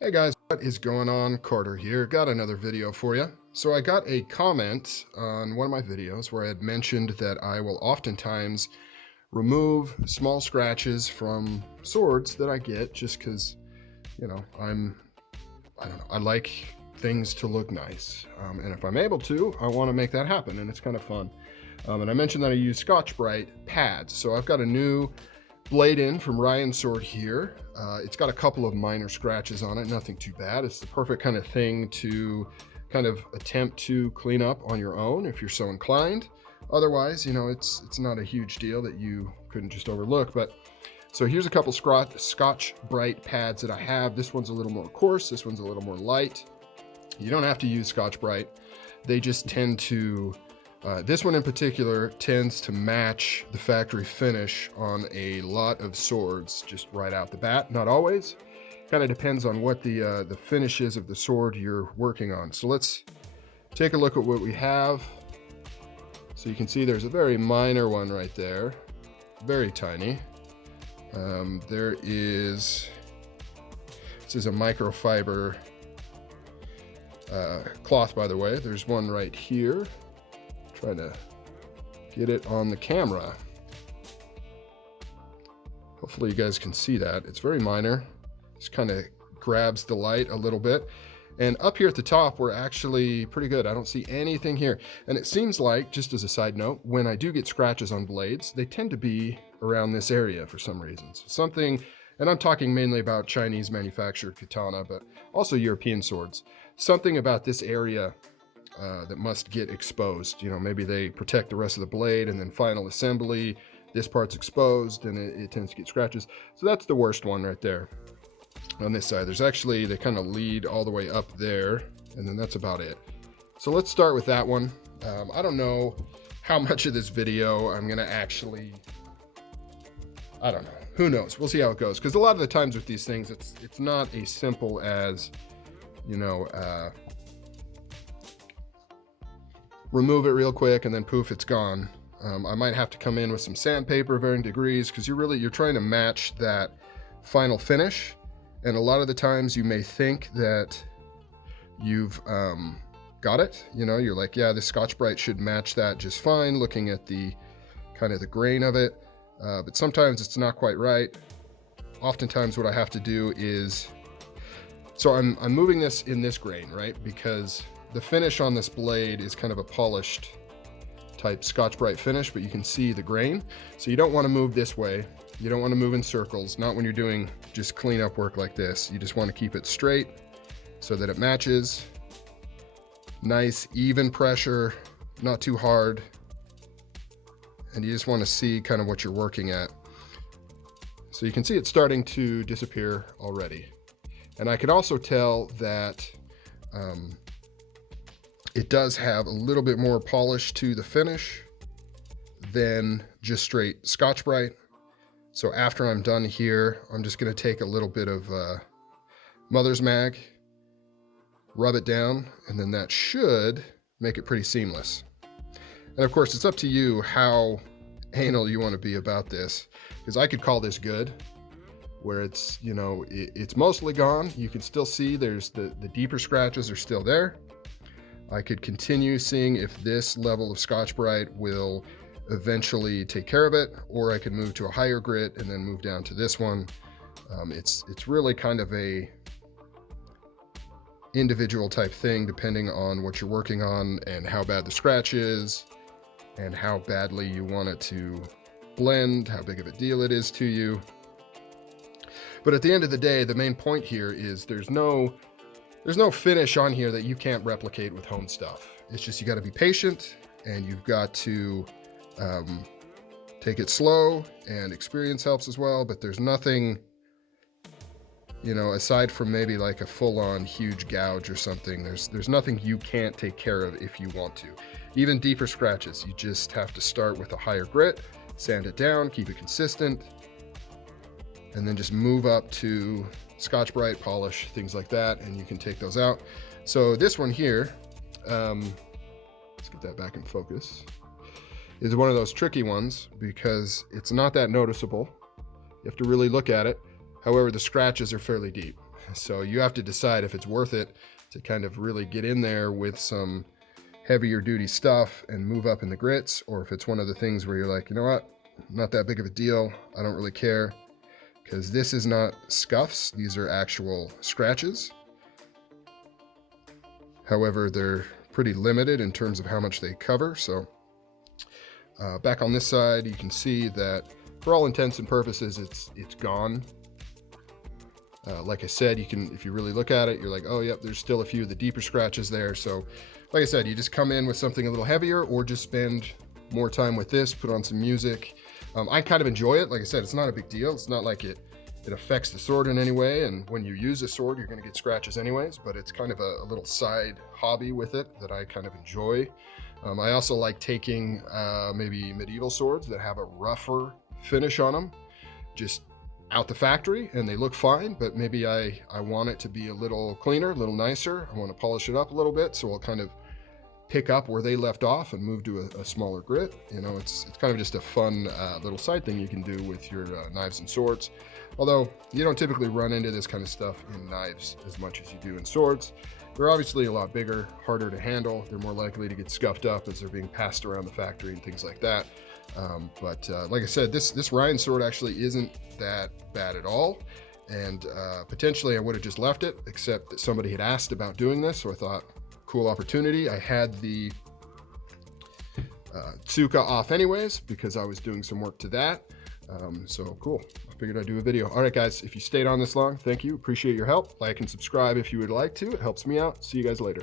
Hey guys, what is going on? Carter here. Got another video for you. So I got a comment on one of my videos where I had mentioned that I will oftentimes remove small scratches from swords that I get just because, I don't know, I like things to look nice. And if I'm able to, I want to make that happen, and it's kind of fun. And I mentioned that I use Scotch-Brite pads. So I've got a new blade in from Ryan Sword here. It's got a couple of minor scratches on it, nothing too bad. It's the perfect kind of thing to kind of attempt to clean up on your own if you're so inclined. Otherwise, it's not a huge deal that you couldn't just overlook. But so here's a couple Scotch-Brite pads that I have. This one's a little more coarse, this one's a little more light. You don't have to use Scotch-Brite. They just tend to this one in particular tends to match the factory finish on a lot of swords just right out the bat. Not always. Kind of depends on what the finish is of the sword you're working on. So let's take a look at what we have. So you can see there's a very minor one right there. Very tiny. This is a microfiber cloth, by the way. There's one right here. Trying to get it on the camera. Hopefully you guys can see that. It's very minor. Just kind of grabs the light a little bit. And up here at the top, we're actually pretty good. I don't see anything here. And it seems like, just as a side note, when I do get scratches on blades, they tend to be around this area for some reason. So something, and I'm talking mainly about Chinese manufactured katana, but also European swords. Something about this area that must get exposed. Maybe they protect the rest of the blade, and then final assembly, this part's exposed and it tends to get scratches. So that's the worst one right there. On this side, there's actually, they kind of lead all the way up there, and then that's about it. So let's start with that one. I don't know how much of this video I'm gonna actually, I don't know, who knows, we'll see how it goes, because a lot of the times with these things, it's not as simple as, remove it real quick and then poof, it's gone. I might have to come in with some sandpaper, varying degrees, because you're trying to match that final finish. And a lot of the times you may think that you've got it. You're like, yeah, this Scotch-Brite should match that just fine, looking at the kind of the grain of it. But sometimes it's not quite right. Oftentimes what I have to do is, so I'm moving this in this grain, right? Because the finish on this blade is kind of a polished type Scotch-Brite finish, but you can see the grain. So you don't want to move this way. You don't want to move in circles, not when you're doing just cleanup work like this. You just want to keep it straight so that it matches. Nice, even pressure, not too hard. And you just want to see kind of what you're working at. So you can see it's starting to disappear already. And I can also tell that it does have a little bit more polish to the finish than just straight Scotch-Brite. So after I'm done here, I'm just going to take a little bit of Mother's Mag, rub it down, and then that should make it pretty seamless. And of course, it's up to you how anal you want to be about this, because I could call this good, where it's, it's mostly gone. You can still see there's the deeper scratches are still there. I could continue seeing if this level of Scotch-Brite will eventually take care of it, or I could move to a higher grit and then move down to this one. It's really kind of a individual type thing, depending on what you're working on and how bad the scratch is and how badly you want it to blend, how big of a deal it is to you. But at the end of the day, the main point here is there's no finish on here that you can't replicate with home stuff. It's just, you got to be patient, and you've got to take it slow, and experience helps as well. But there's nothing, aside from maybe like a full-on huge gouge or something, there's nothing you can't take care of if you want to. Even deeper scratches, you just have to start with a higher grit, sand it down, keep it consistent, and then just move up to Scotch-Brite polish, things like that, and you can take those out. So this one here, let's get that back in focus, is one of those tricky ones because it's not that noticeable. You have to really look at it. However, the scratches are fairly deep. So you have to decide if it's worth it to kind of really get in there with some heavier duty stuff and move up in the grits, or if it's one of the things where you're like, you know what, not that big of a deal, I don't really care, because this is not scuffs, these are actual scratches. However, they're pretty limited in terms of how much they cover. So back on this side, you can see that for all intents and purposes, it's gone. Like I said, you can, if you really look at it, you're like, oh, yep, there's still a few of the deeper scratches there. So like I said, you just come in with something a little heavier, or just spend more time with this, put on some music. I kind of enjoy it. Like I said, it's not a big deal. It's not like it affects the sword in any way. And when you use a sword, you're going to get scratches anyways, but it's kind of a little side hobby with it that I kind of enjoy. I also like taking maybe medieval swords that have a rougher finish on them, just out the factory, and they look fine, but maybe I want it to be a little cleaner, a little nicer. I want to polish it up a little bit, so I'll kind of pick up where they left off and move to a smaller grit. You know, it's kind of just a fun little side thing you can do with your knives and swords. Although you don't typically run into this kind of stuff in knives as much as you do in swords. They're obviously a lot bigger, harder to handle. They're more likely to get scuffed up as they're being passed around the factory and things like that. But like I said, this Ryan sword actually isn't that bad at all. And potentially I would have just left it, except that somebody had asked about doing this. So I thought, cool opportunity. I had the Tsuka off anyways, because I was doing some work to that. So cool. I figured I'd do a video. All right, guys, if you stayed on this long, thank you. Appreciate your help. Like and subscribe if you would like to. It helps me out. See you guys later.